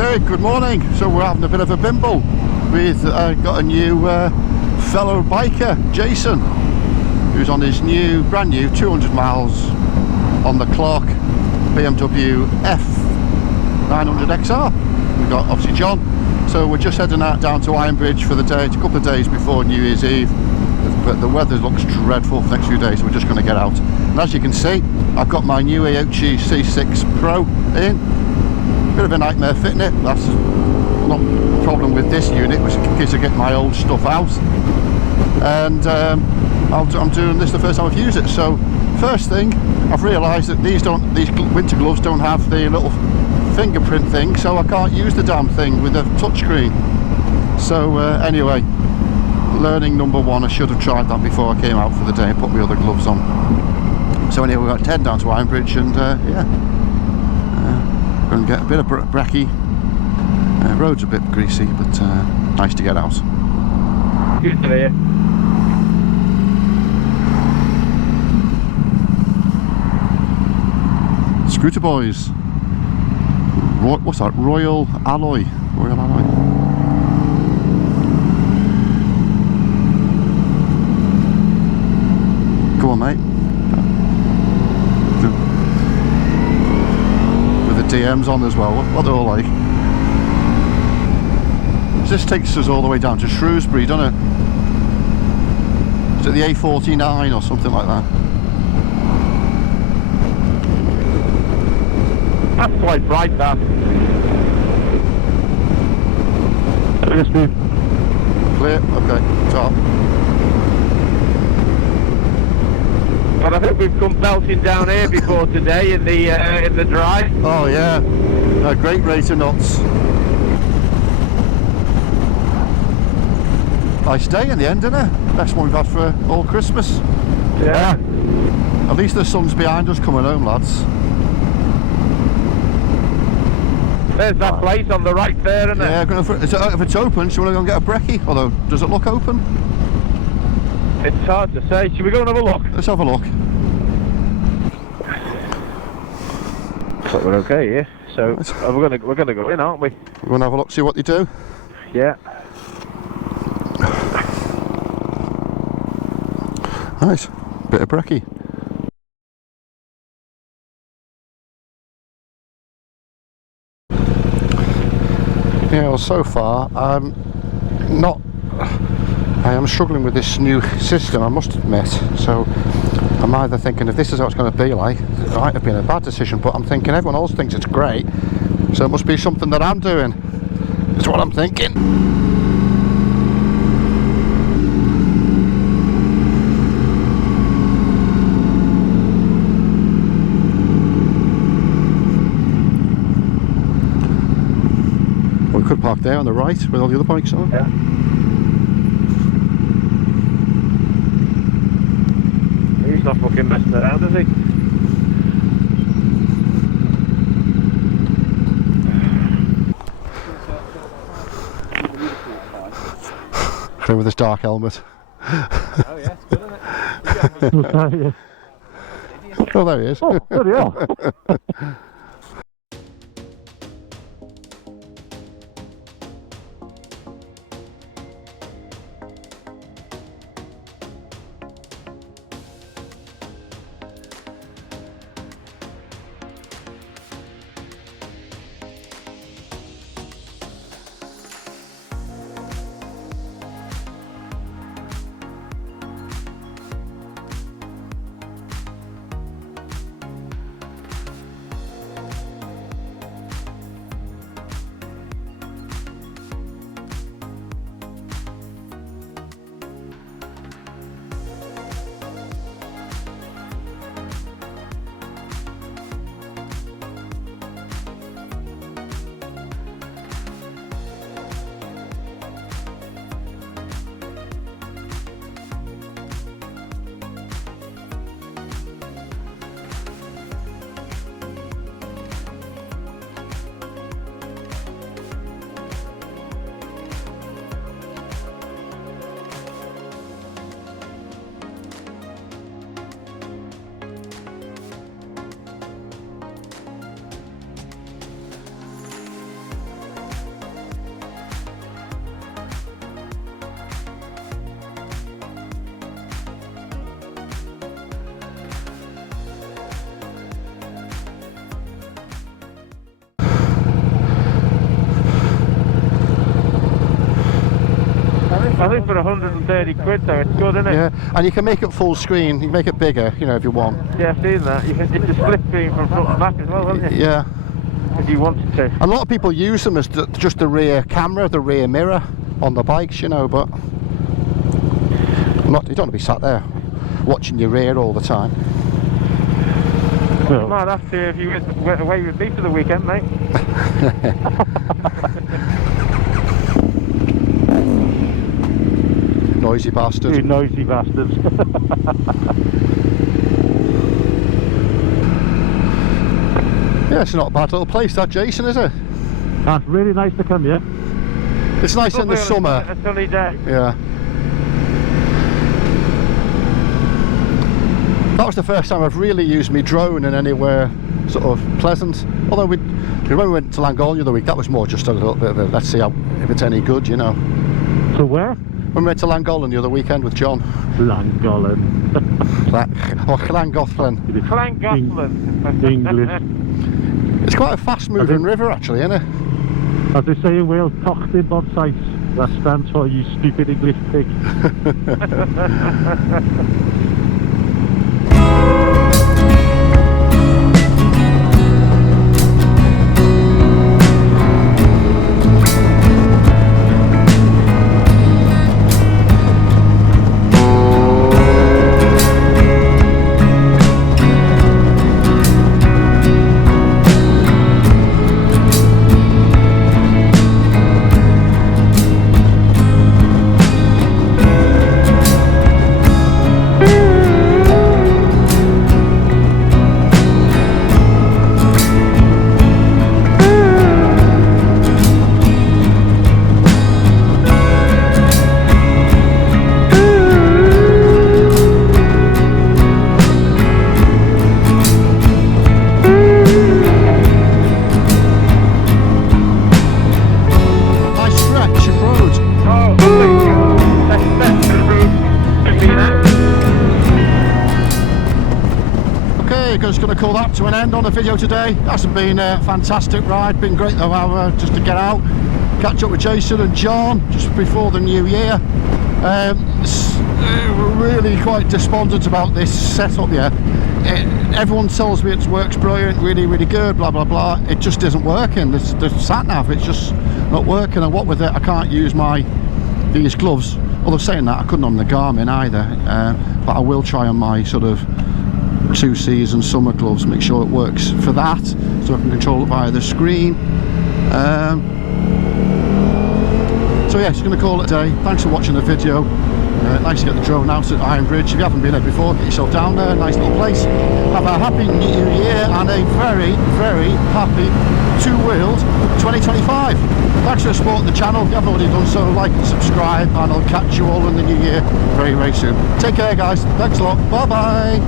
Okay, good morning. So we're having a bit of a bimble. We've got a new fellow biker, Jason, who's on his brand new 200 miles on the clock BMW F900XR. We've got obviously John. So we're just heading out down to Ironbridge for the day. It's a couple of days before New Year's Eve, but the weather looks dreadful for the next few days, so we're just going to get out. And as you can see, I've got my new Aoocci C6 Pro in. Bit of a nightmare fitting it. That's not a problem with this unit, which in case I get my old stuff out. And I'm doing this the first time I've used it. So first thing, I've realised that these winter gloves don't have the little fingerprint thing, so I can't use the damn thing with a touchscreen. So anyway, learning number one. I should have tried that before I came out for the day and put my other gloves on. So anyway, we're going to head down to Ironbridge and yeah, going to get a bit of brekkie. Road's a bit greasy, but nice to get out. Good to hear. Scooter boys. What's that? Royal Alloy. Royal Alloy. Go on, mate. With the DMs on as well. What they're all like. This takes us all the way down to Shrewsbury, doesn't it? Is it the A49 or something like that? That's quite bright, that. Clear? Okay, top. But I think we've come belting down here before today in the dry. Oh yeah, a great rate of knots. Nice day in the end, isn't it? Best one we've had for all Christmas. Yeah. At least the sun's behind us coming home, lads. There's that place on the right there, isn't it? Yeah, if it's open, do you want to go and get a brekkie? Although, does it look open? It's hard to say. Should we go and have a look? Let's have a look. But we're okay here. So we're gonna go in, aren't we? We're going to have a look, see what they do. Yeah. Nice. Bit of brekkie. Yeah, well, so far I am struggling with this new system, I must admit. So I'm either thinking if this is how it's going to be like, it might have been a bad decision, but I'm thinking everyone else thinks it's great, so it must be something that I'm doing. That's what I'm thinking. We could park there on the right with all the other bikes on. Yeah. He's not fucking messing around, is he? Clear with this dark helmet. Oh yeah, it's good, isn't it? Oh, there he is. Oh, bloody hell. I think for 130 quid though, it's good, isn't it? Yeah, and you can make it full screen. You can make it bigger, you know, if you want. Yeah, I've seen that. It's a split screen from front to back as well, isn't it? Yeah. If you wanted to. A lot of people use them as just the rear camera, the rear mirror on the bikes, you know, but you don't want to be sat there watching your rear all the time. You might have to if you went away with me for the weekend, mate. Noisy bastard. You noisy bastards. Yeah, it's not a bad little place, that, Jason, is it? That's really nice to come here. It's nice in the summer. A sunny day. Yeah. That was the first time I've really used my drone in anywhere sort of pleasant. Although when we went to Llangollen the other week, that was more just a little bit of a let's see if it's any good, you know. So where? When we went to Llangollen the other weekend with John. Llangollen. Llangollen. Llangollen. English. It's quite a fast-moving river, actually, isn't it? As they say in Wales, tochtib on sight. That stands for you stupid English pig. Just going to call that to an end on the video today. That's been a fantastic ride, been great though, just to get out, catch up with Jason and John just before the new year. We're really quite despondent about this setup here. Everyone tells me it works brilliant, really good, blah blah blah. It just isn't working. The sat nav, it's just not working, and what with it I can't use these gloves. Although saying that, I couldn't on the Garmin either, but I will try on my sort of 2 season summer gloves, make sure it works for that, so I can control it via the screen. So yeah, just going to call it a day. Thanks for watching the video. Nice to get the drone out at Ironbridge. If you haven't been there before, get yourself down there. Nice little place. Have a happy new year and a very happy two-wheeled 2025. Thanks for supporting the channel. If you haven't already done so, like and subscribe, and I'll catch you all in the new year very soon. Take care, guys. Thanks a lot. Bye bye.